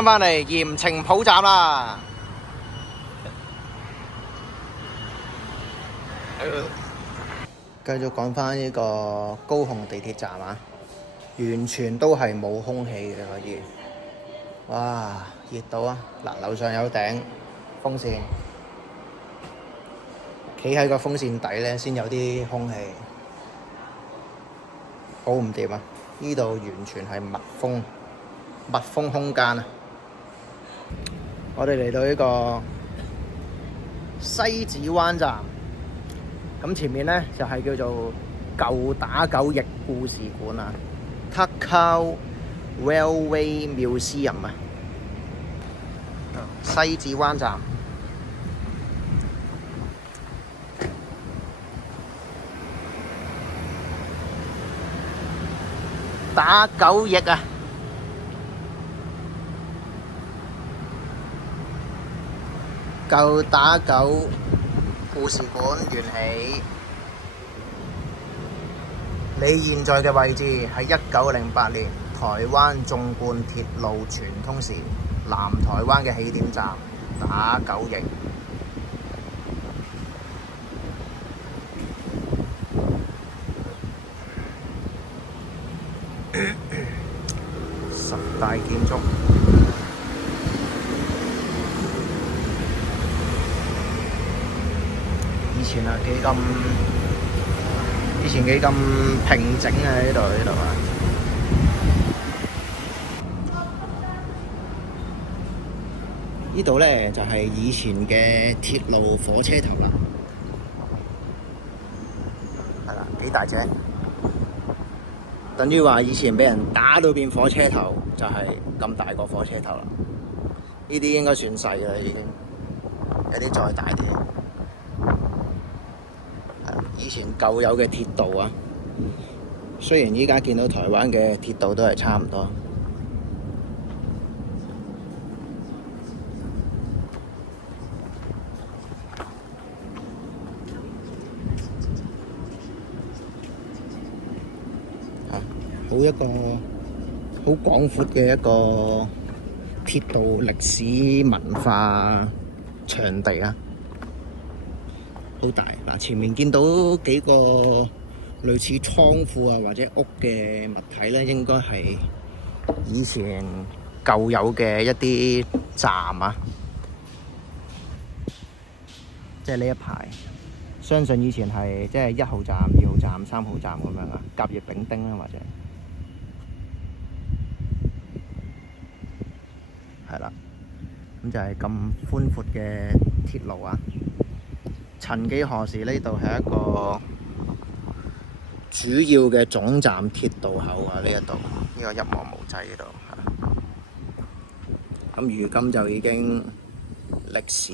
翻嚟鹽埕埔站啦。繼續講翻呢個高雄地鐵站啊，完全都係冇空氣嘅可以。哇，熱到啊！嗱，樓上有頂風扇，企喺個風扇底咧先有啲空氣，好唔掂啊！呢度完全係密封空間啊！我哋嚟到呢個西子灣站，咁前面咧就係叫做舊打狗翼故事館啊 ，Takao Railway Museum 啊，西子灣站。打狗翼啊！舊打狗故事館緣起，你現在嘅位置係1908年台灣縱貫鐵路全通時南台灣嘅起點站打狗翼。十大建築，以前幾咁平整啊！呢度啊，呢度咧就係以前嘅鐵路火車頭啦，係啦，幾大隻，等於話以前俾人打到變火車頭，就係咁大個火車頭啦。呢啲應該算細㗎啦，已經有啲再大啲。以前舊有嘅鐵道啊，雖然依家見到台灣嘅鐵道都係差唔多。好一個好廣闊嘅一個鐵道歷史文化場地啊，好大嗱！前面見到幾個類似倉庫啊或者屋嘅物體咧，應該係以前舊有嘅一啲站啊，即係呢一排，相信以前係即係1號站、2號站、3號站咁樣啊，甲乙丙丁啦或者。係啦，咁就係咁寬闊嘅鐵路啊！曾幾何時呢度係一個主要嘅總站鐵道口啊！呢一度呢個一望無際呢度，咁如今就已經歷史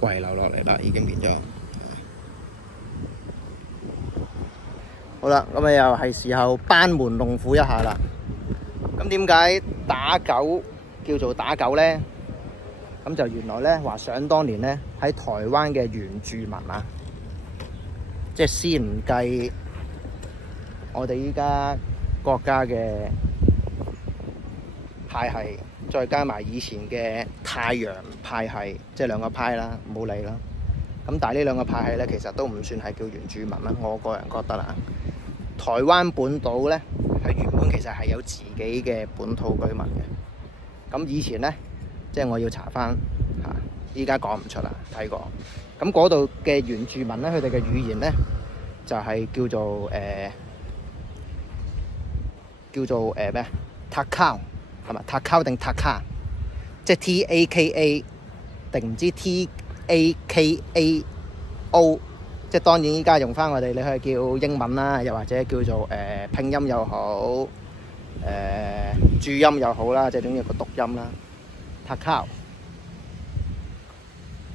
遺留落嚟啦，已經變咗。好啦，咁啊又係時候班門弄斧一下啦。咁點解打狗叫做打狗呢？咁就原來呢話，想當年呢喺台灣嘅原住民啊，即係先唔計我哋依家國家嘅派系，再加埋以前嘅太陽派系，即係兩個派啦，冇理啦。咁但係呢兩個派系呢，其實都唔算係叫原住民啦。我個人覺得啊，台灣本島呢，佢原本其實係有自己嘅本土居民嘅。咁以前呢，即係我要查翻嚇，依家講唔出啦，睇過。咁嗰度嘅原住民呢，佢哋嘅語言呢，就係叫做咩？Takao 係咪？Takao定 Taka？ 即係 TAKA 定唔知 TAKAO？即係當然依家用翻我哋，你可以叫英文啦，又或者叫做拼音又好，注音又好啦，即係總之個讀音啦。Takao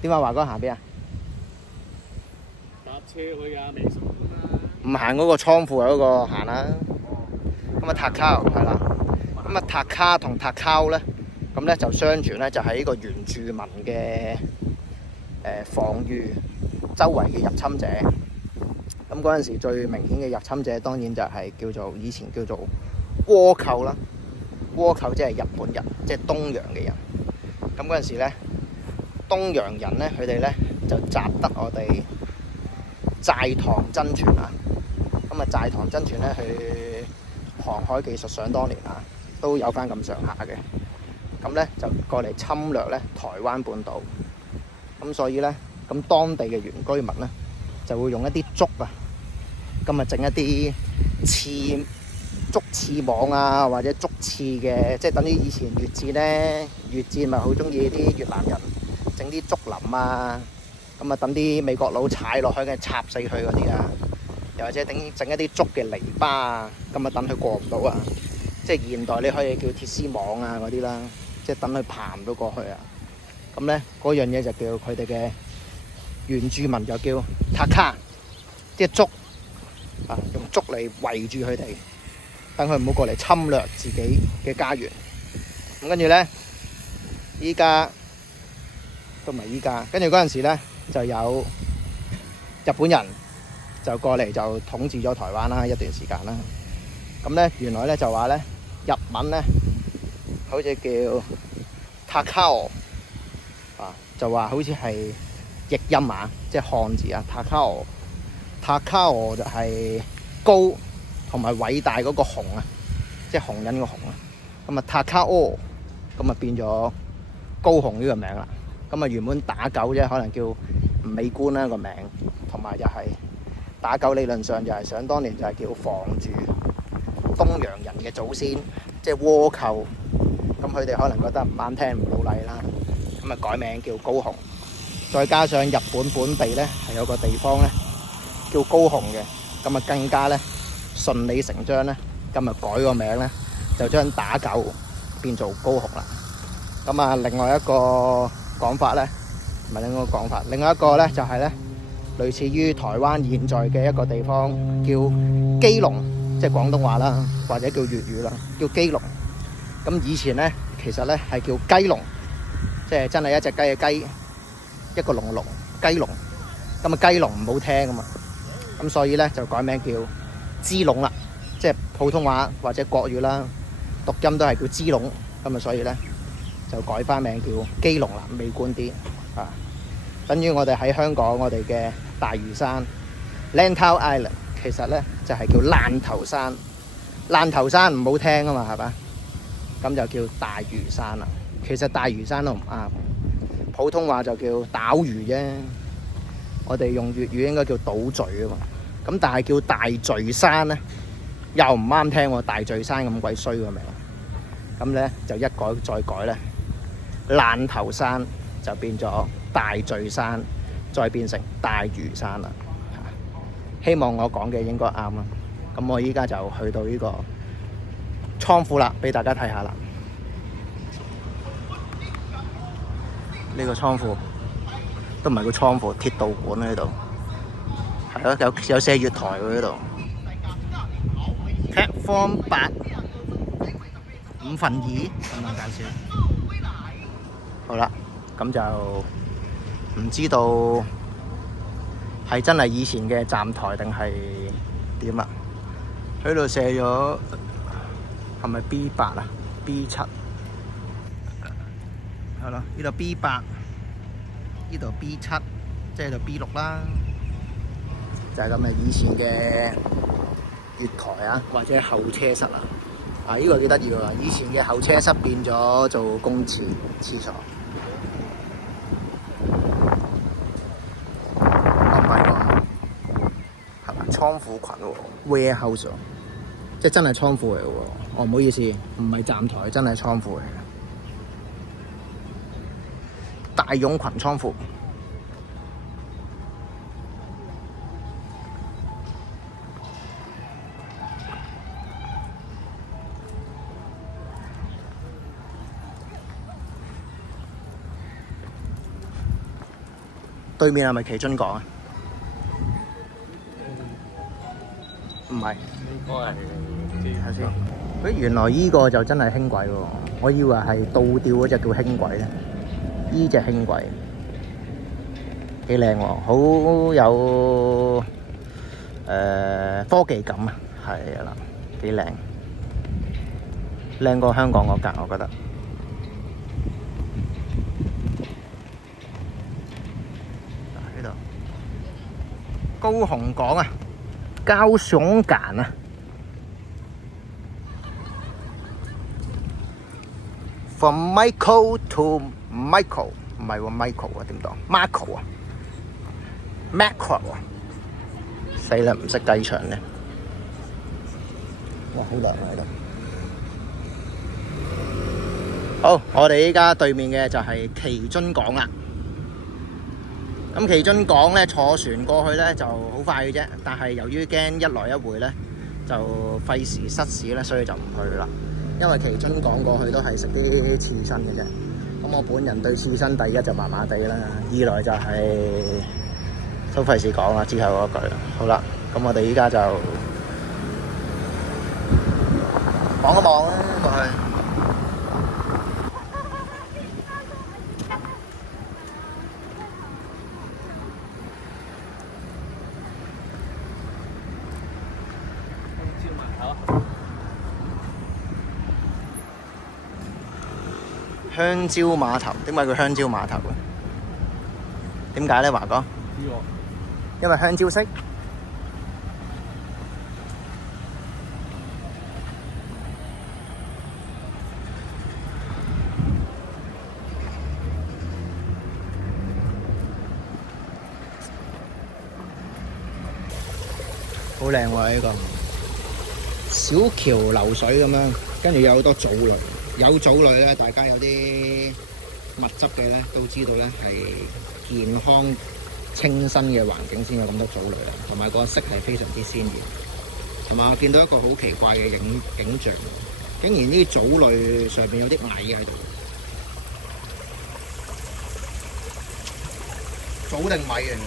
點解華哥行邊啊？搭車去啊，微信啊。唔行嗰個倉庫嗰個行啦。咁啊 Takao 係啦。咁啊 Taka 同 Takao 咧，咁咧就相傳咧就係呢個原住民嘅防禦周圍嘅入侵者。咁嗰陣時最明顯嘅入侵者當然就係叫做以前叫做倭寇啦。倭倭寇即係日本人，即係東洋嘅人。咁嗰陣時咧，東洋人咧，佢哋咧就襲得我哋齋堂真傳啊。咁啊，齋堂真傳咧，佢航海技術想當年啊，都有翻咁上下嘅。咁咧就過嚟侵略咧台灣半島。咁所以咧，咁當地嘅原居民咧就會用一啲竹啊，咁啊整一啲竹刺網啊，或者竹刺嘅，即係等於以前越戰咧，越戰咪好中意啲越南人整啲竹林啊，咁啊等啲美國佬踩落去嘅插死佢嗰啲啊，又或者整一啲竹嘅籬笆啊，咁啊等佢過唔到啊，即係現代你可以叫鐵絲網啊嗰啲啦，即係等佢爬唔到過去啊。咁咧嗰樣嘢就叫佢哋嘅原住民就叫塔卡，即係竹啊，用竹嚟圍住佢哋。等佢唔好過嚟侵略自己嘅家園。咁跟住咧，依家都唔係依家，跟住嗰陣時咧就有日本人就過嚟就統治咗台灣啦一段時間啦。咁咧原來咧就話咧日文咧好似叫塔卡奧啊，就話好似係譯音啊，即係漢字啊，塔卡奧。塔卡奧就係高同埋偉大嗰個雄啊，即係雄人個雄啊。咁啊，塔卡奧咁啊變咗高雄呢個名啦。咁啊原本打狗啫，可能叫美觀啦個名，同埋就係打狗理論上就係想當年就係叫防住東洋人嘅祖先，即係倭寇。咁佢哋可能覺得唔啱聽唔老禮啦，咁啊改名叫高雄。再加上日本本地咧係有個地方咧叫高雄嘅，咁啊更加咧順理成章咧，今日改個名咧，就將打狗變做高雄啦。咁啊，另外一個講法咧，唔係另外一個講法，另外一個咧就係咧，類似於台灣現在嘅一個地方叫基隆，即係廣東話啦，或者叫粵語啦，叫基隆。咁以前咧，其實咧係叫雞籠，即係真係一隻雞嘅雞，一個籠嘅籠，雞籠。咁啊雞籠唔好聽㗎嘛，咁所以咧就改名叫支籠啦，即係普通話或者國語啦，讀音都係叫支籠，咁啊所以咧就改翻名叫基隆啦，美觀啲啊。等於我哋喺香港，我哋嘅大嶼山 Lantau Island， 其實咧就係叫爛頭山，爛頭山唔好聽啊嘛，係嘛？咁就叫大嶼山啦。其實大嶼山都唔啱，普通話就叫島嶼啫。我哋用粵語應該叫島嶼啊嘛。咁但係叫大嶼山咧，又唔啱聽喎。大嶼山咁鬼衰個名，咁咧就一改再改咧，爛頭山就變咗大嶼山，再變成大嶼山啦。希望我講嘅應該啱啦。咁我依家就去到呢個倉庫啦，俾大家睇下啦。呢個倉庫都唔係個倉庫，鐵道館喺度。係咯，有寫月台喎呢度。Platform 8 5/2咁樣介紹。好啦，咁就唔知道係真係以前嘅站台定係點啦。喺度寫咗係咪 B8 啊 ？B7 係咯，呢度 B8，呢度 B7，即係度 B6啦。就係咁嘅以前嘅月台啊，或者候車室啊。啊，呢個幾得意喎！以前嘅候車室變咗做公廁廁所。唔係喎，係嘛？倉庫群喎 ，warehouse， 即係真係倉庫嚟嘅喎。哦，唔好意思，唔係站台，真係倉庫嚟嘅。大涌群倉庫。對面係咪奇津港啊？唔係，應該係睇先。佢原來依個就真係輕軌喎，我以為係倒吊嗰隻叫輕軌咧。依隻輕軌幾靚喎，好有科技感啊，係啦，幾靚。靚過香港嗰格，我覺得。呢度高雄港啊，高雄港啊。From Michael to Michael， 唔係喎 Michael 啊，點講 ？Marco 啊 ，Macro 啊，死啦，唔識計場咧。哇，好涼啊喺度。好，我哋依家對面嘅就係旗津港啦。咁旗津港咧坐船過去咧就好快嘅啫，但係由於驚一來一回咧就費時失事咧，所以就唔去啦。因為旗津港過去都係食啲刺身嘅啫。咁我本人對刺身第一就麻麻地啦，二來就都費事講啦，之後嗰句。好啦，咁我哋依家就望一望啦，過去。香蕉碼頭，點解叫香蕉碼頭嘅？點解咧，華哥？因為香蕉色。好靚喎！呢個小橋流水咁樣，跟住有好多藻類。有藻類咧，大家有啲物質嘅咧，都知道咧係健康清新嘅環境先有咁多藻類啦，同埋個色係非常之鮮豔。同埋我見到一個好奇怪嘅景象，竟然呢啲藻類上邊有啲蟻喺度。藻定米嚟嘅呢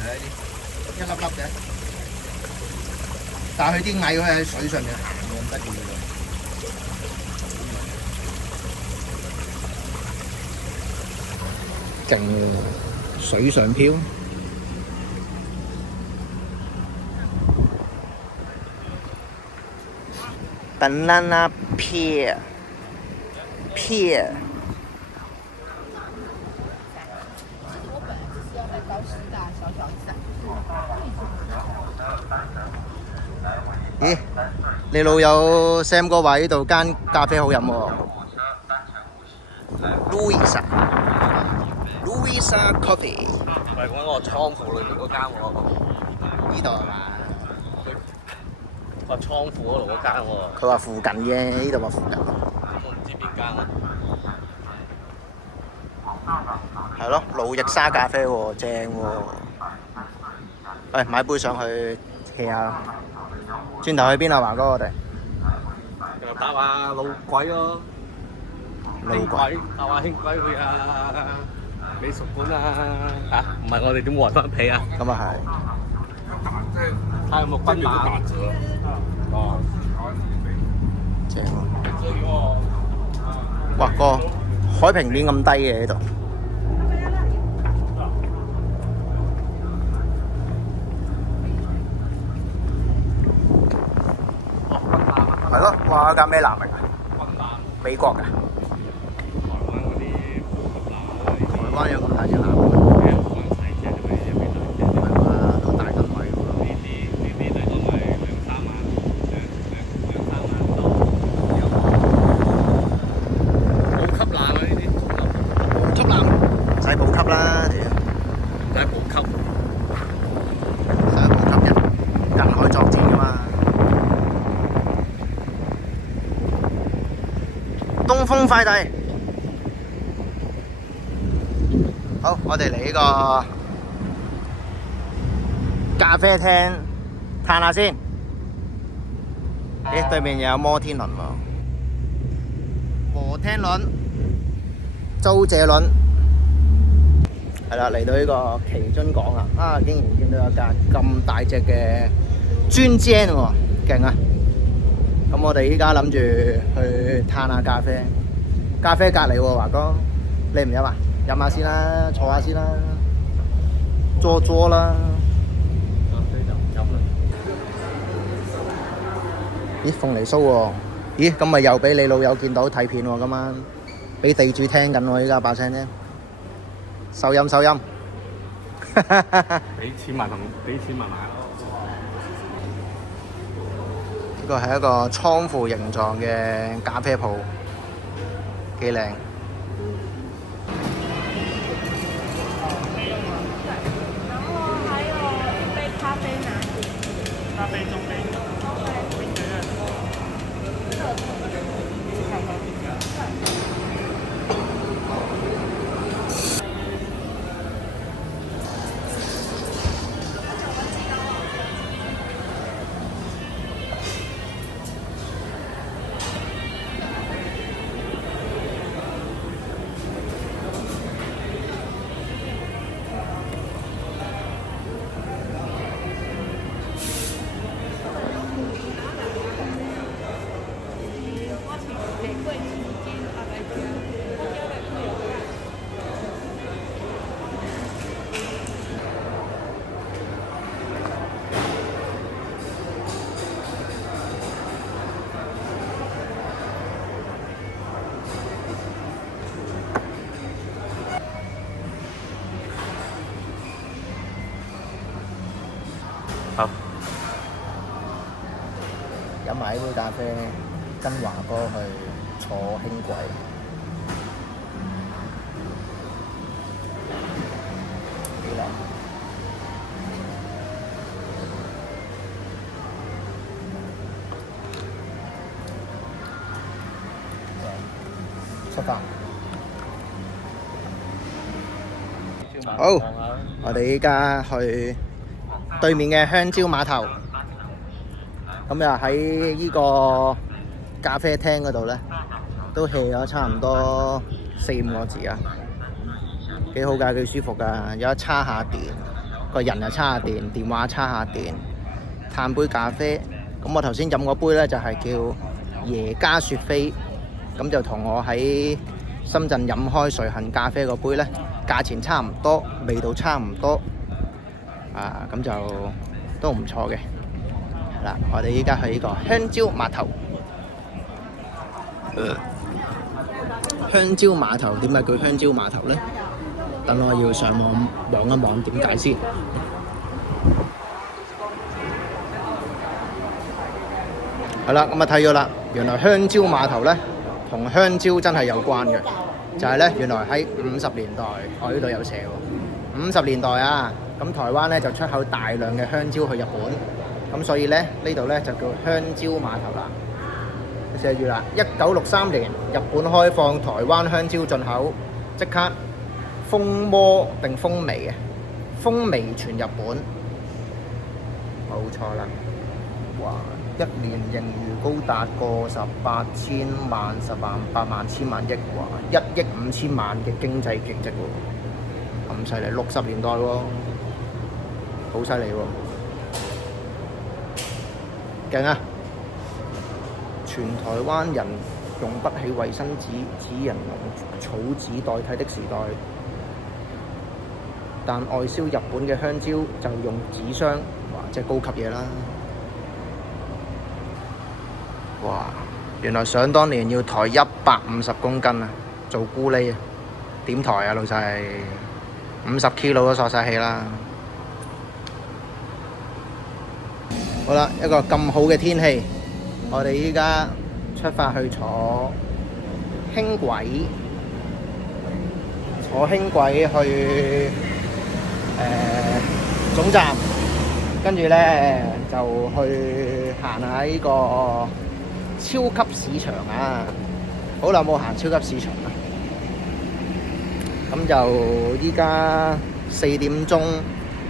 啲，一粒粒嘅，但係佢啲蟻可以喺水上面行嘅，咁得意嘅。勁水上漂，banana pear。咦？你老友 Sam 哥話呢度間咖啡好飲喎。Louisa Coffee。唔係講我倉庫裏面嗰間喎。呢度係嘛？話倉庫嗰度嗰間喎。佢話附近嘅，呢度話附近。我唔知邊間啊。係咯，路易莎咖啡喎，正喎。喂，買杯上去 hea 下。轉頭去邊啊，華哥我哋？又搭下路軌咯。輕軌搭下輕軌去啊美術館啊嚇，唔係我哋點還翻皮啊？咁啊係。太木賓馬。哦。正喎。哇，個海平面咁低嘅呢度。係咯，哇！間咩藍嚟㗎？美國㗎。台灣有咁大隻藍。係嘛，都大斤位喎。補給艦啊！呢啲補給艦唔使補給啦，屌！唔使補給。唔使補給人海作戰㗎嘛。東風快遞。好，我哋嚟呢個咖啡廳嘆下先。咦，對面又有摩天輪喎。摩天輪、租借輪。係啦，嚟到呢個旗津港啦。啊，竟然見到有架咁大隻嘅專車喎，勁啊！咁我哋依家諗住去嘆下咖啡。咖啡隔離喎，華哥，你唔飲啊？飲下先啦，坐下先啦，坐啦。咖啡就唔飲啦。咦，鳳梨酥喎，咦，咁咪又俾你老友見到睇片喎，今晚俾地主聽緊喎，依家把聲啫，收音收音。俾錢咪買咯。呢個係一個倉庫形狀嘅咖啡鋪，幾靚。好，飲埋呢杯咖啡，跟華哥去坐輕軌。幾靚！出發！好，我哋依家去對面嘅香蕉碼頭，咁又喺呢個咖啡廳嗰度咧，都 hea 咗差唔多4-5個字啊，幾好㗎，幾舒服㗎，有得叉下電，個人又叉下電，電話叉下電，嘆杯咖啡。咁我頭先飲嗰杯咧就係叫耶加雪菲，咁就同我喺深圳飲開瑞幸咖啡嗰杯咧，價錢差唔多，味道差唔多。咁就都唔錯嘅。係啦，我哋依家去呢個香蕉碼頭。香蕉碼頭點解叫香蕉碼頭呢？等我要上網望一望點解先。係啦，咁啊睇咗啦，原來香蕉碼頭呢，同香蕉真係有關嘅，就係呢，原來喺50年代，我呢度有寫喎，50年代啊。咁台灣咧就出口大量嘅香蕉去日本，咁所以咧呢度咧就叫香蕉碼頭啦。寫住啦，1963年日本開放台灣香蕉進口，即刻風靡定風靡啊，風靡全日本，冇錯啦。哇！一年盈餘高達過18千萬、10萬、8萬、千萬億，哇！1億5千萬嘅經濟奇蹟喎，咁犀利！60年代喎。好犀利喎，勁啊！全台灣人用不起衛生紙，只能用草紙代替的時代，但外銷日本嘅香蕉就用紙箱，哇！即係高級嘢啦！哇！原來想當年要抬150公斤啊，做咕喱啊，點抬啊老細？50 kg 都索晒氣啦！好啦，一個咁好嘅天氣，我哋依家出發去坐輕軌，去總站，跟住咧就去行下呢個超級市場啊！好耐冇行超級市場啦，咁就依家4點鐘，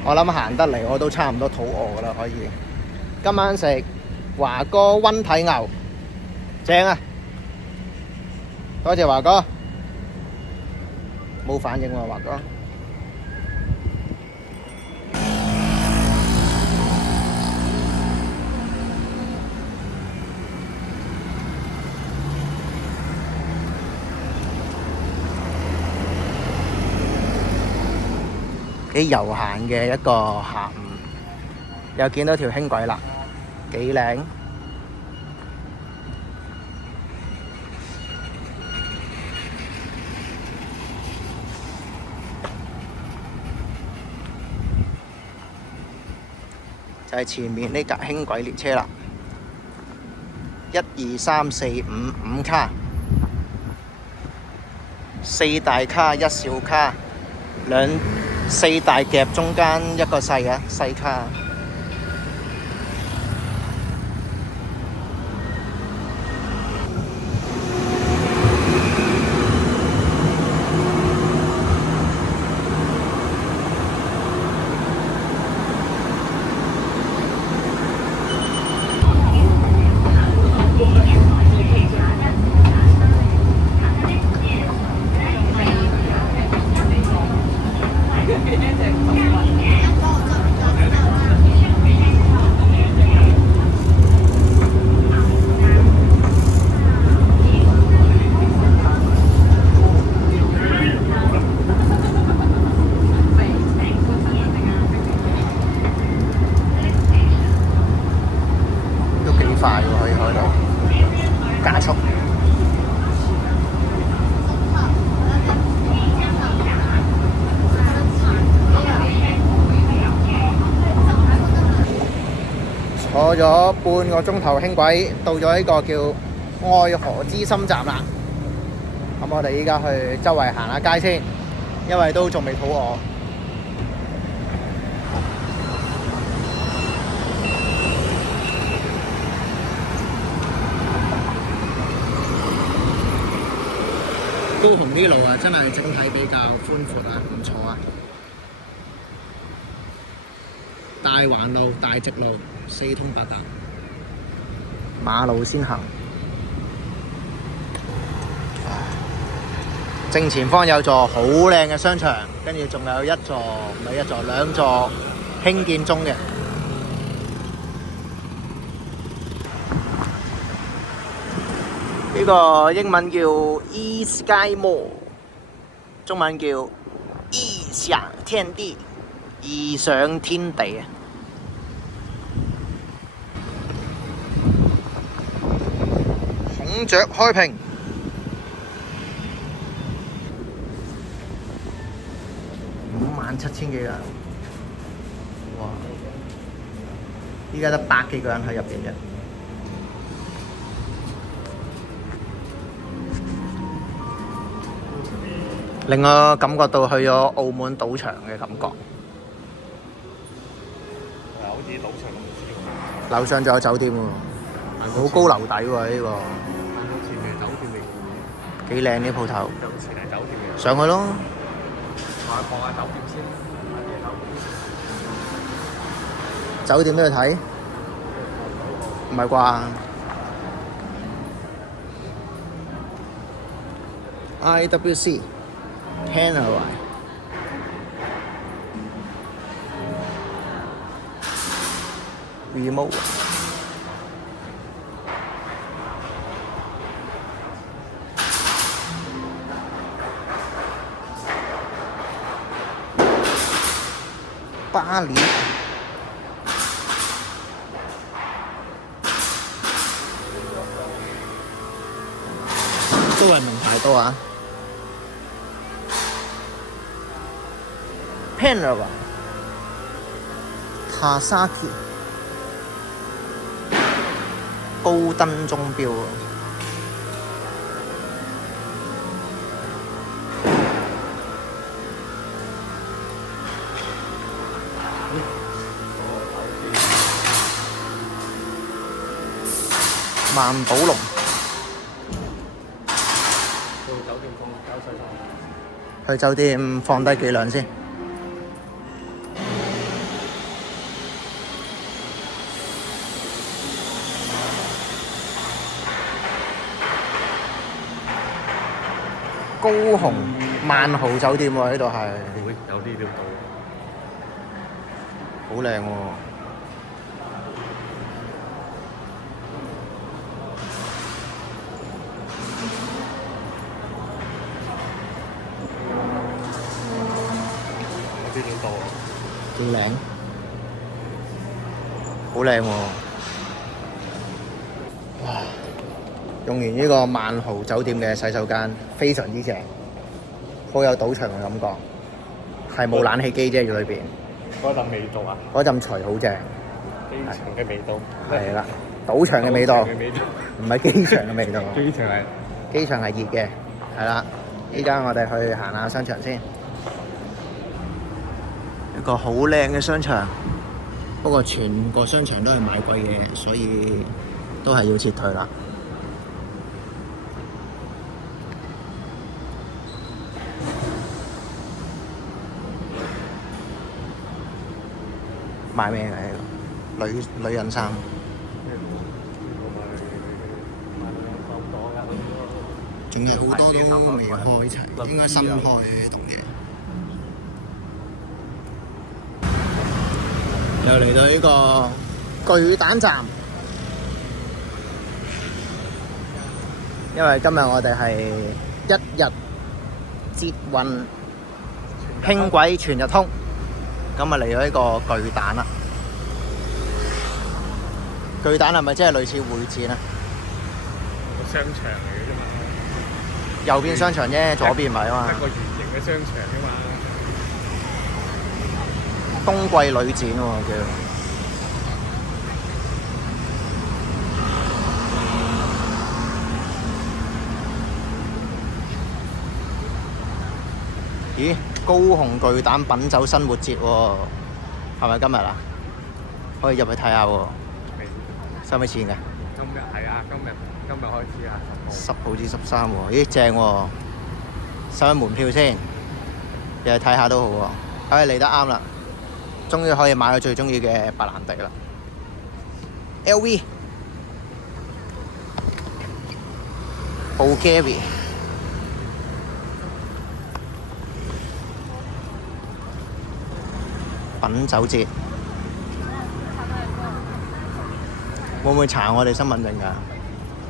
我諗行得嚟我都差唔多肚餓噶啦，可以。今晚食華哥溫體牛，正啊！多謝華哥，冇反應喎，華哥。幾悠閒嘅一個下午，又見到條輕軌啦。幾靚，就係前面呢架輕軌列車啦。1、2、3、4、5卡，4大卡1小卡，4大夾中間一個細卡。快喎，可以開到加速。坐咗半個鐘頭輕軌，到咗呢個叫愛河之心站啦。咁我哋依家去周圍行下街先，因為都仲未肚餓。高雄啲路啊，真係整體比較寬闊啊，唔錯啊！大環路、大直路4通8達，馬路先行。正前方有座好靚嘅商場，跟住仲有兩座興建中嘅。呢個英文叫 E-Sky Mall， 中文叫異想天地，異想天地啊！孔雀開屏，57,000幾人，哇！依家得100幾個人喺入邊啫。令我感覺到去咗澳門賭場嘅感覺。好似賭場咁。樓上仲有酒店喎，好高樓底喎呢個。好似係酒店嚟。幾靚啲鋪頭。有時係酒店嚟。上去咯。望下酒店先。酒店都要睇？唔係啩？IWC Panerai Remote 巴黎都係名牌多啊。Panerai Kawasaki 高登鐘錶啊！萬寶龍去酒店放低幾兩先。高雄萬豪酒店喎，呢度係有啲料到，好靚喎。有啲料到啊！幾靚，好靚喎！哇！用完呢個萬豪酒店嘅洗手間，非常之正，好有賭場嘅感覺。係冇冷氣機啫，裏邊。嗰陣味道啊！嗰陣除好正。機場嘅味道。係啦，賭場嘅味道，嘅味道唔係機場嘅味道。機場係機場係熱嘅，係啦。依家我哋去行下商場先，一個好靚嘅商場，不過全個商場都係賣貴嘢，所以都係要撤退啦。賣咩嘅？女人衫。仲有好多都未開齊，應該新開棟嘢。又嚟到呢個巨蛋站，因為今日我哋係一日捷運輕軌全日通，咁啊嚟咗呢個巨蛋啦。巨蛋係咪即係類似會展啊？個商場嚟嘅啫嘛。右邊商場啫，左邊唔係啊嘛。一個圓形嘅商場㗎嘛。冬季旅展喎叫。咦？高雄巨蛋品酒生活節喎，係咪今日啊？可以入去睇下喎。收唔收錢㗎？今日係啊，今日開始啊，10號至13喎，咦正喎，收咗門票先，入去睇下都好喎。唉，嚟得啱啦，終於可以買到最中意嘅白蘭地啦。LV、Bulgari、品酒節。會唔會查我哋身份證㗎？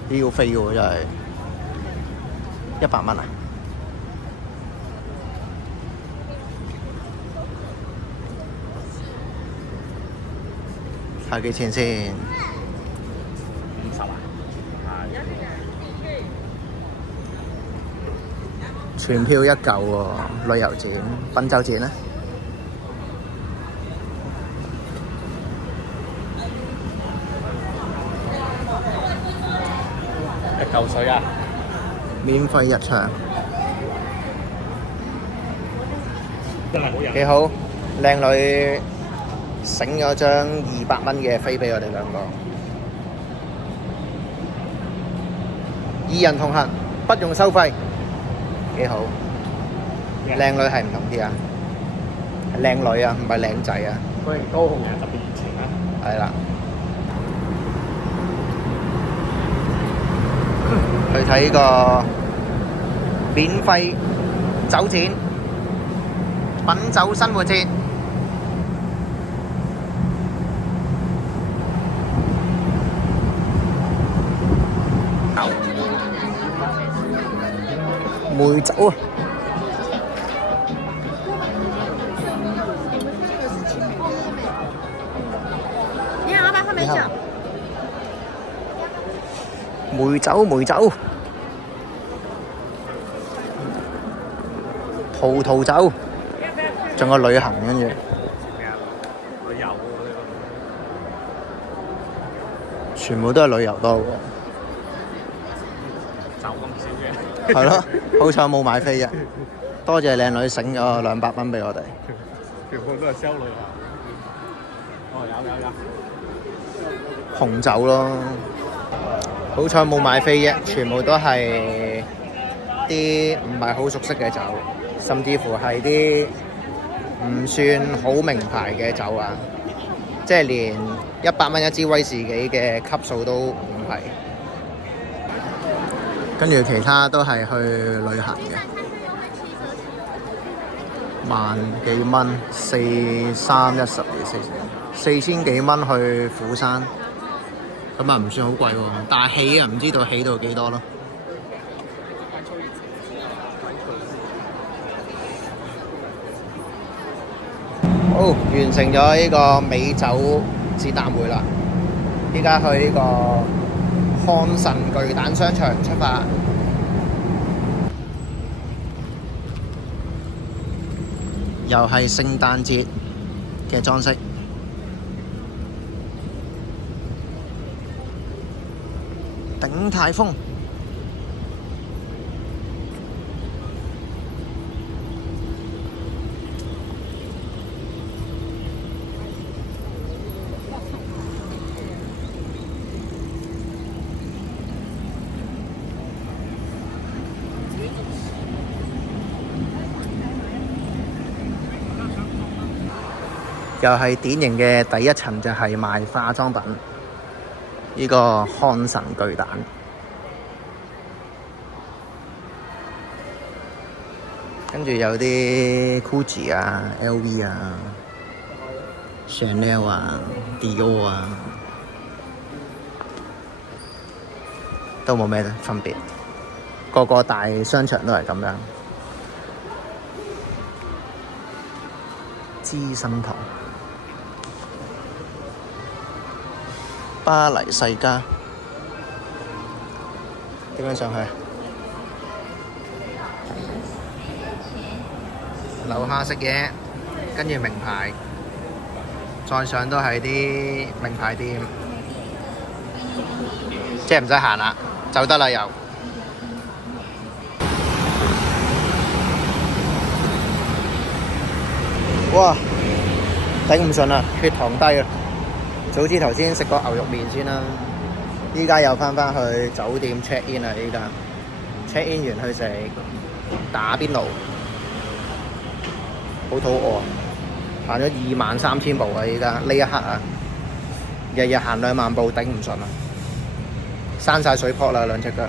呢要飛喎，真係100蚊啊！係幾錢先？50啊！全票一嚿喎，旅遊展、品酒展咧。嚿水啊！免費入場，真係好人。幾好，靚女醒咗張200蚊嘅飛俾我哋兩個，2人同行，不用收費，幾好。靚女係唔同啲啊，係靚女啊，唔係靚仔啊。果然高雄人特別熱情啊！係啦。去睇呢個免費酒展、品酒生活節。梅酒啊！你好，老闆，喝梅酒。梅酒，梅酒。葡萄酒，仲有旅行跟住。咩啊？旅遊喎，全部都係旅遊多喎。酒咁少嘅。係咯，好彩冇買飛啫。多謝靚女醒咗200蚊俾我哋。全部都係 sell 旅遊。哦，有。紅酒咯，好彩冇買飛啫，全部都係啲唔係好熟悉嘅酒，甚至乎係啲唔算好名牌嘅酒啊，即係連100蚊一支威士忌嘅級數都唔係。跟住其他都係去旅行嘅，1萬幾蚊，4、3、12、4000幾蚊去釜山，咁啊唔算好貴喎，但係起啊唔知道起到幾多咯。好，完成咗呢個美酒展覽會啦，依家去呢個漢神巨蛋商場出發。又係聖誕節嘅裝飾，鼎泰豐。又係典型嘅第一層就係賣化妝品，呢個漢神巨蛋，跟住有啲 Gucci 啊、LV 啊、Chanel 啊、Dior 啊，都冇咩分別，個個大商場都係咁樣。資生堂。巴黎世家點樣上去？樓下食嘢，跟住名牌，再上都係啲名牌店，即係唔使行啦，就得啦又。哇！頂唔順啦，血糖低啊！早知頭先食個牛肉麵先啦，依家又翻去酒店 check in 啦，依家 check in 完去食打邊爐，好肚餓，行咗23,000步啊！依家呢一刻啊，日日行2萬步頂唔順啊，生晒水泡啦兩隻腳，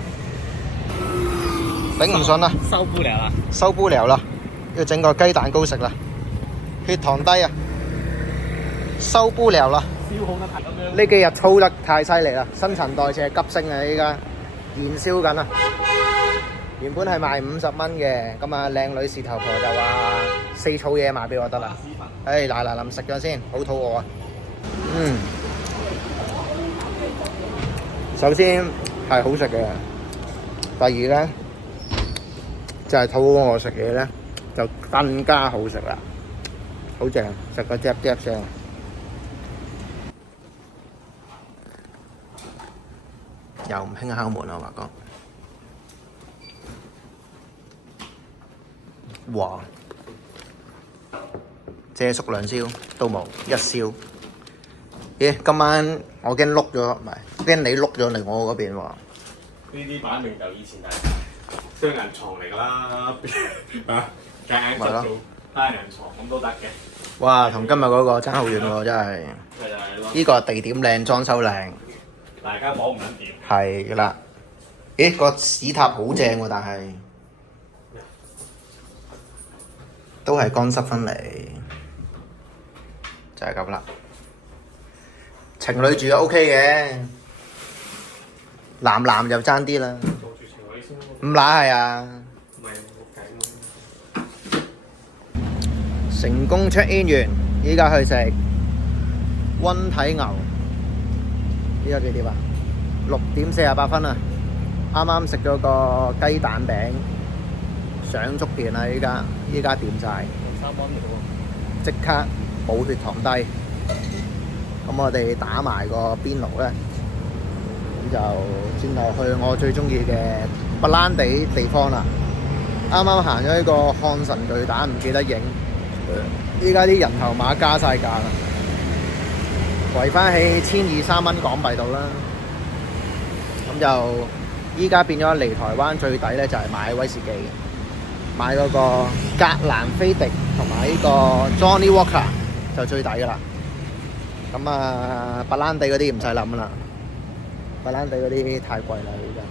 頂唔順啦，收不了啦，收不了啦，要整個雞蛋糕食啦，血糖低啊，收不了啦。呢幾日操得太犀利啦，新陳代謝急升啊！依家燃燒緊啊！原本係賣50蚊嘅，咁啊靚女士頭婆就話4草嘢賣俾我得啦。嗱臨食咗先，好肚餓啊！首先係好食嘅，第二咧就係肚餓食嘢咧就更加好食啦，好正，食個嗒嗒聲。又唔興敲門啊！華哥，哇！借宿2宵都冇1宵。咦？今晚我驚碌咗，唔係驚你碌咗嚟我嗰邊喎。呢啲擺明就以前係雙人床嚟㗎啦，啊，夾硬執做單人床咁都得嘅。哇！同今日嗰個爭好遠喎，真係。呢個地點靚，裝修靚。大家摸唔撚掂。係啦。咦？個屎塔好正喎，但係都係乾濕分離，就係咁啦。情侶住就 OK 嘅，男就爭啲啦。做住情侶先。唔乸係啊！唔係冇計嘛。成功 check in 完，依家去食溫體牛。依家幾點啊？6點48分啊！啱啱食咗個雞蛋餅，上足電啦！依家掂晒，3蚊喎，即刻冇血糖低。咁我哋打埋個邊爐咧，咁就轉頭去我最中意嘅白蘭地地方啦。啱啱行咗呢個漢神巨蛋，唔記得影。依家啲人頭馬加晒價啦，圍翻起1200-3蚊港幣度啦。咁就依家變咗嚟台灣最抵咧，就係買威士忌，買嗰個格蘭菲迪同埋呢個 Johnny Walker 就最抵噶啦。咁啊，白蘭地嗰啲唔使諗啦，白蘭地嗰啲太貴啦依家。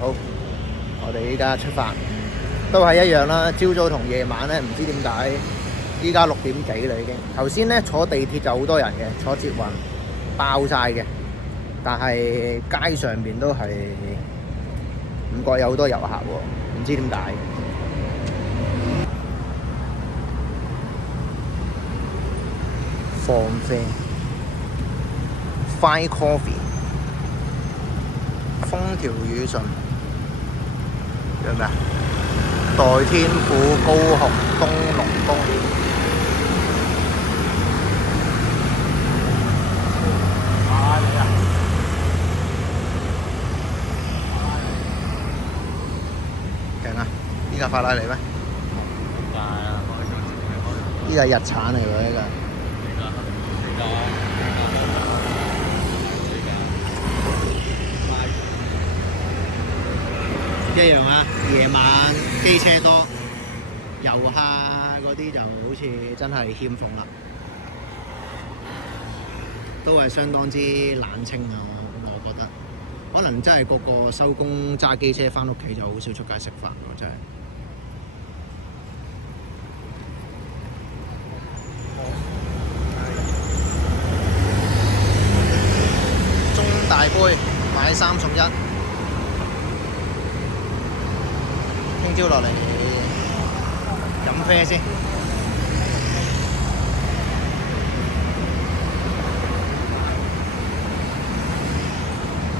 好，我哋依家出發，都係一樣啦。朝早同夜晚咧，唔知點解依家6點幾啦已經。頭先咧坐地鐵就好多人嘅，坐捷運爆晒嘅，但係街上邊都係唔覺有好多遊客喎，唔知點解。放啡 Fine Coffee 風調雨順，叫咩啊？代天府高雄東龍公園。勁啊！呢架法拉利咩？係啊，開咗自己開。呢架日產嚟喎，呢架。一樣啊！夜晚機車多，遊客嗰啲就好似真係欠奉啦，都係相當之冷清啊！我覺得，可能真係個個收工揸機車返屋企就好少出街食飯喎，真係。中大杯買3送1。聽朝落嚟飲啡先。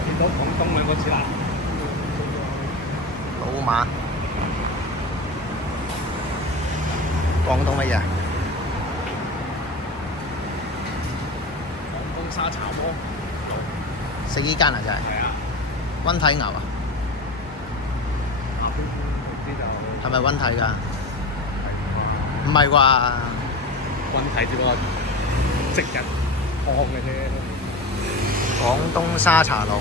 見到廣東兩個字啦，老馬。廣東乜嘢？廣東沙茶鍋。食呢間啊，真係。係啊。溫體牛啊？係咪溫體㗎？唔係啩？溫體只不過即日放嘅啫。廣東沙茶龍。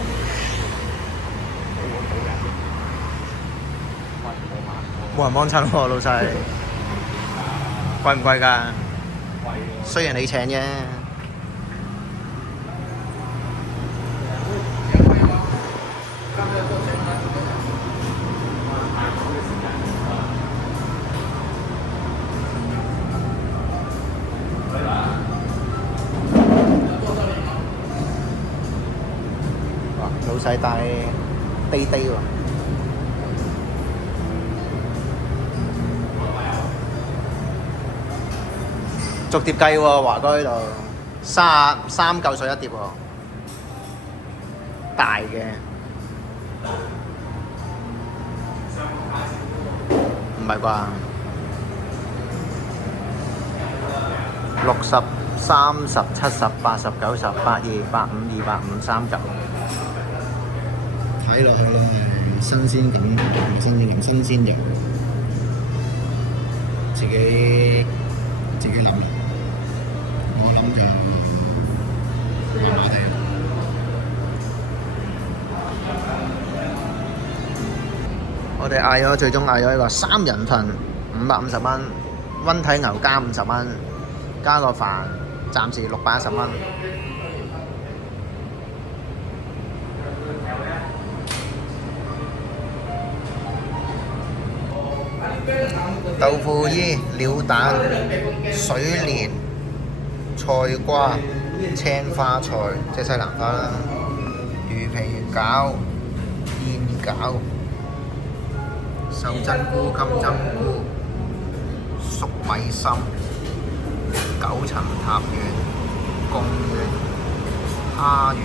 冇人幫襯喎，老細。貴唔貴㗎？雖然你請啫。老細帶滴滴喎，逐碟計喎，華哥呢度三嚿水一碟喎，大嘅，唔係啩？60、30、70、80、90、82、85、250、39。睇落去咧係新鮮感，唔係新鮮感，新鮮型。自己諗啦，我諗就麻麻地。我哋最終嗌咗一個3人份550蚊，溫體牛加50蚊，加個飯，暫時610蚊。豆腐衣、鳥蛋、水蓮、菜瓜、青花菜，即係西蘭花啦，魚皮餃、燕餃、秀珍菇、金針菇、粟米心、九層塔丸、貢丸、蝦丸。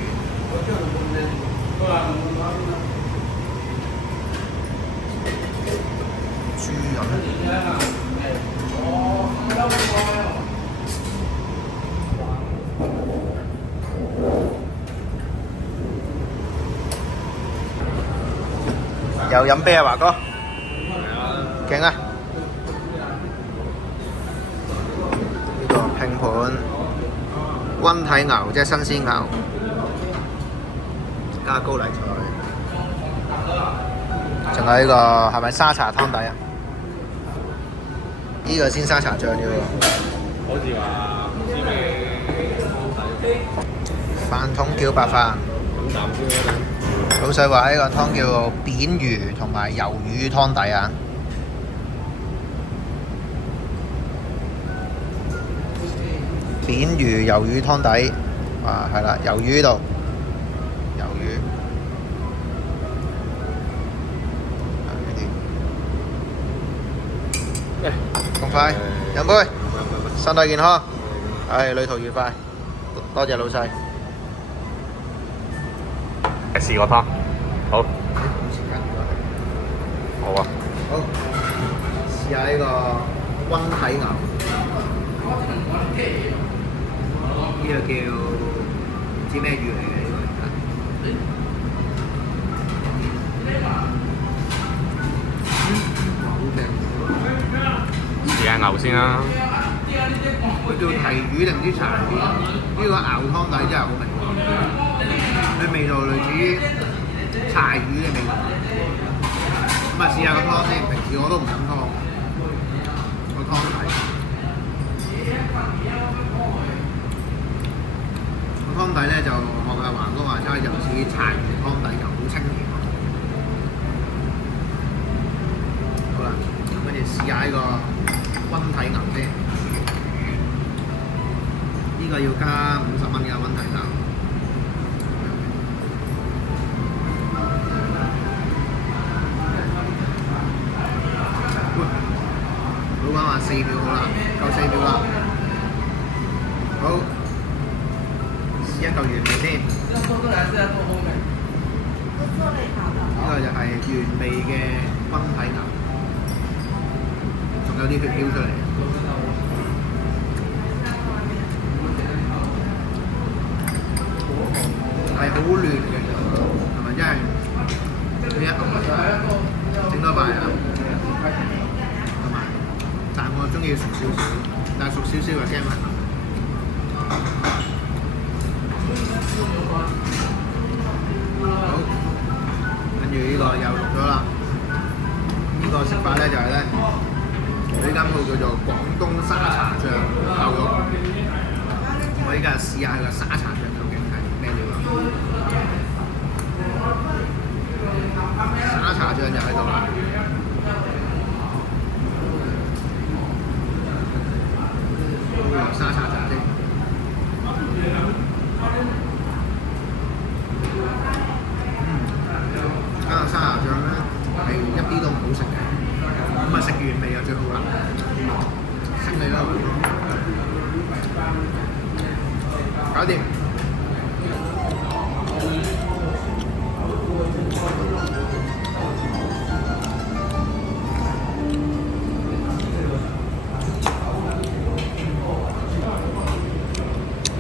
豬膶，又飲啤啊，華哥，勁啊！呢個拼盤溫體牛，即係新鮮牛，加高麗菜。仲有呢個係咪沙茶湯底啊？呢個先沙茶醬料喎。好似話唔知咩湯底。飯桶叫白飯。咁淡先。老細話呢個湯叫做扁魚同埋魷魚湯底啊。扁魚魷魚湯底，啊係啦，魷魚呢度，魷魚。咁快飲杯，身體健康，係旅途愉快，多謝老細。試個湯，好。好啊。好，試下呢個溫體牛，呢個叫唔知咩魚嚟嘅呢個。牛先啦。佢叫提魚定唔知柴魚？呢個熬湯底真係好味，佢味道類似於柴魚嘅味道。咁啊試下個湯先，平時我都唔飲湯。個湯底，個湯底咧就學阿華哥話齋，就似柴魚湯底，就好清甜。好啦，跟住試下呢個溫體牛先。呢個要加50蚊嘅溫體牛。老闆話4秒好啦，夠4秒啦。好，試一嚿原味先。呢個就係原味嘅溫體牛，仲有啲血飆出嚟。係好嫩嘅，係咪真係？呢一嚿整多塊啊！同埋，但我中意熟少少，但係熟少少就驚埋。好，跟住呢個又錄咗啦。呢個食法咧就係咧，呢間鋪叫做廣東沙茶醬牛肉。我依家試下佢個沙茶醬究竟係咩料啊？沙茶醬就喺度啦。沙茶醬先。加沙茶醬咧係一啲都唔好食嘅，咁啊食原味就最好啦。食你啦，搞掂。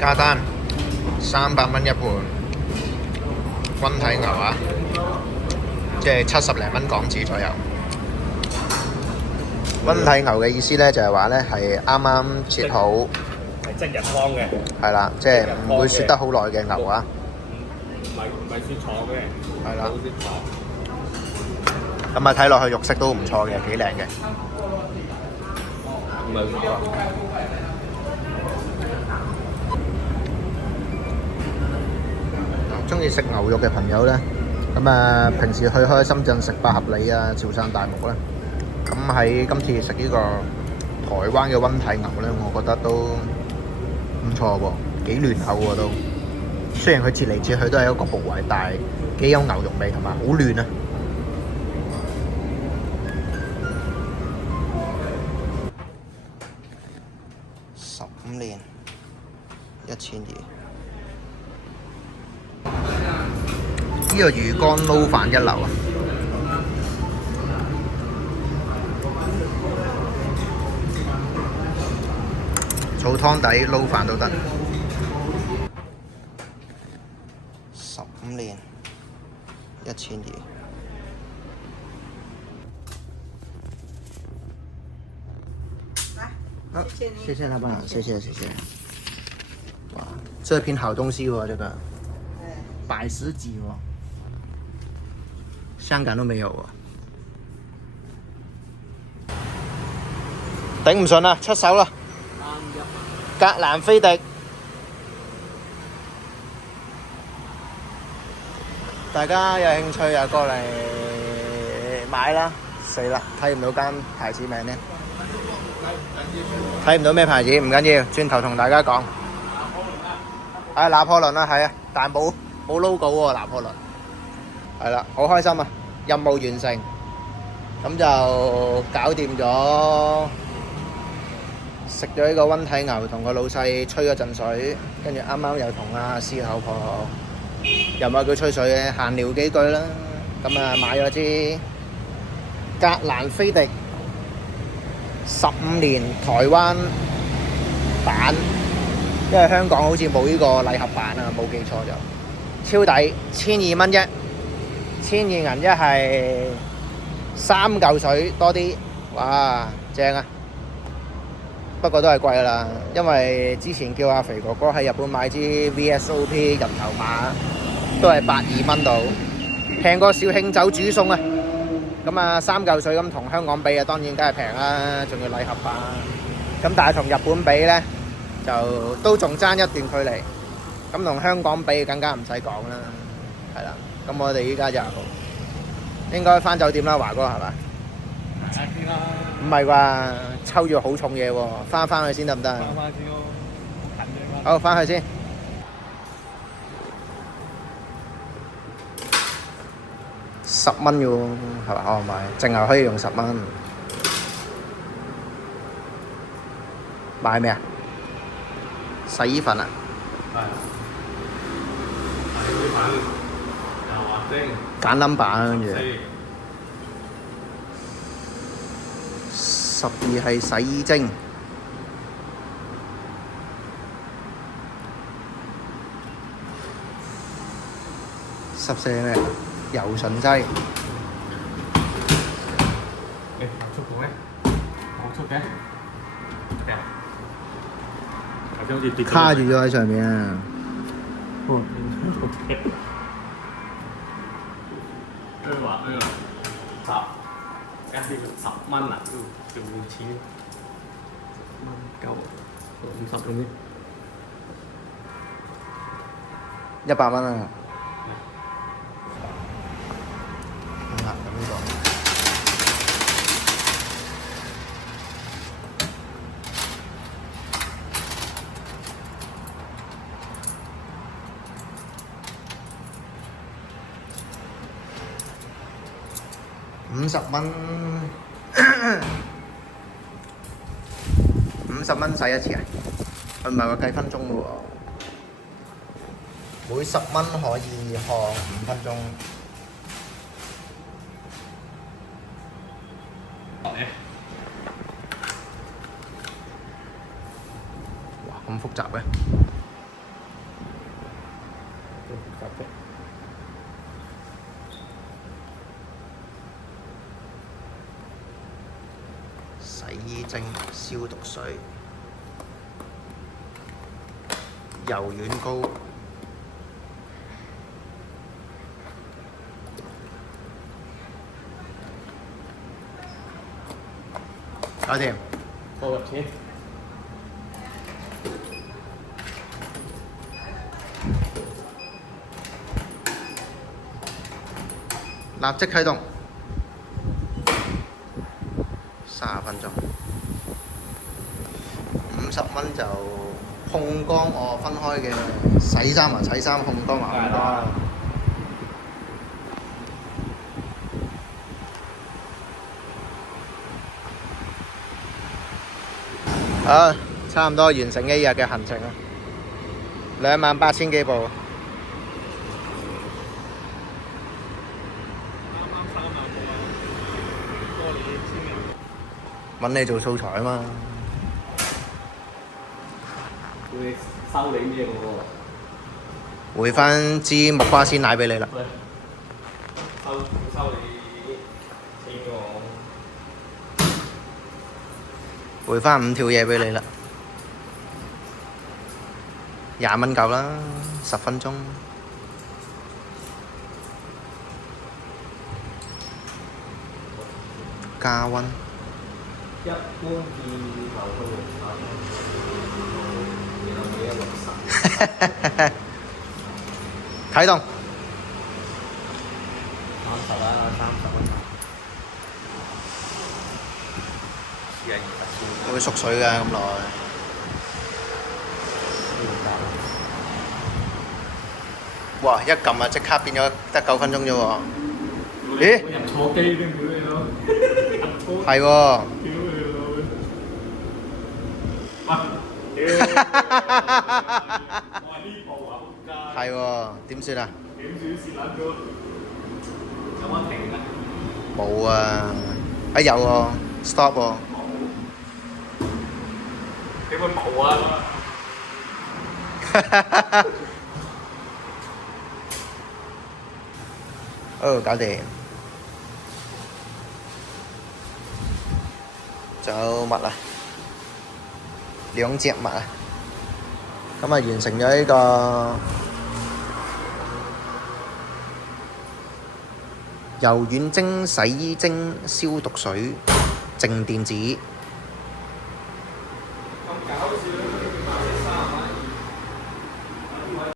加單300蚊一盤溫體牛啊，即係70零蚊港紙左右。溫體牛嘅意思咧就係話咧係啱啱切好，係即日劏嘅。係啦，即係唔會雪得好耐嘅牛啊。唔係雪廠嘅。係啦。雪廠。咁啊睇落去肉色都唔錯嘅，幾靚嘅。唔係雪廠。中意食牛肉嘅朋友咧，咁啊平時去開深圳食百合里啊、潮汕大木咧，咁喺今次食呢個台灣嘅溫體牛咧，我覺得都唔錯喎，幾嫩口喎都。雖然佢切嚟切去都係一個部位，但係幾有牛肉味同埋好嫩啊！15年1200。呢個魚乾撈飯一流啊！做湯底撈飯都得。15年1200。好，謝謝老闆，謝謝。哇，這品好東西喎，這個百十幾喎。香港都未有喎，頂唔順啦，出手啦！格蘭菲迪，大家有興趣就過嚟買啦。死啦，睇唔到間牌子名呢，睇唔到咩牌子，唔緊要，轉頭同大家講。係拿破崙啦，係啊，但係冇 logo 喎，拿破崙。係啦，好開心啊！任務完成，咁就搞掂咗，食咗呢個溫體牛，同個老細吹咗陣水，跟住啱啱又同阿師頭婆又話佢吹水嘅，閒聊幾句啦。咁啊買咗支格蘭菲迪15年台灣版，因為香港好似冇呢個禮盒版啊，冇記錯就超抵，1200蚊啫。1200銀一係3嚿水多啲，哇正啊！不過都係貴㗎啦，因為之前叫阿肥哥哥喺日本買支 VSOP 人頭馬，都係82蚊度，平過肇慶酒煮餸啊！咁啊3嚿水咁同香港比啊，當然梗係平啦，仲要禮盒啊！咁但係同日本比呢，就都仲爭一段距離。咁同香港比更加唔使講啦，係啦。咁我哋依家就應該返酒店啦，華哥係咪？唔係啩？抽住好重嘢喎，返去先得唔得？翻先咯，近嘅嘛。好，返去先。10蚊嘅喎，係嘛？我買，淨係可以用10蚊。買咩啊？洗衣粉啊？係。洗衣粉，又或者揀 number 啊，跟住。12係洗衣精。14係咩？柔順劑。誒，冇速度咧，冇速嘅，係啊，頭先好似跌卡住咗喺上面啊！佢話10，呢個10蚊啊，都仲要錢，10蚊夠50咁啲，100蚊啊！咁呢個50蚊，50蚊洗一次啊？佢唔係話計分鐘嘅喎，每10蚊可以看5分鐘。哇，咁複雜嘅？洗衣精、消毒水、柔軟膏。搞掂。放入錢。立即啟動。30分鐘。50蚊就控乾我分開嘅洗衫啊洗衫，控乾啊控乾。好，差唔多完成一日嘅行程啦，28000幾步。揾你做素材啊嘛。會收你咩嘅喎？回返支木瓜鮮奶俾你啦。收你錢嘅喎。回返5條嘢俾你啦，20蚊夠啦，10分鐘。加溫。一般見頭都60，然後幾多60？啟動。30啦，30蚊。試下20先。會縮水㗎咁耐。哇！一撳啊，即刻變咗得9分鐘啫喎。咦？入錯機添，屌你老！係喎。屌你老！喂！我係呢部啊，仆街！係喎，點算啊？點算蝕撚咗？有冇停啊？冇啊！啊有喎，stop 喎。點會冇啊？哦，搞掂。仲有乜啊？兩隻襪啊！咁啊，完成咗呢個柔軟精洗衣精消毒水靜電子。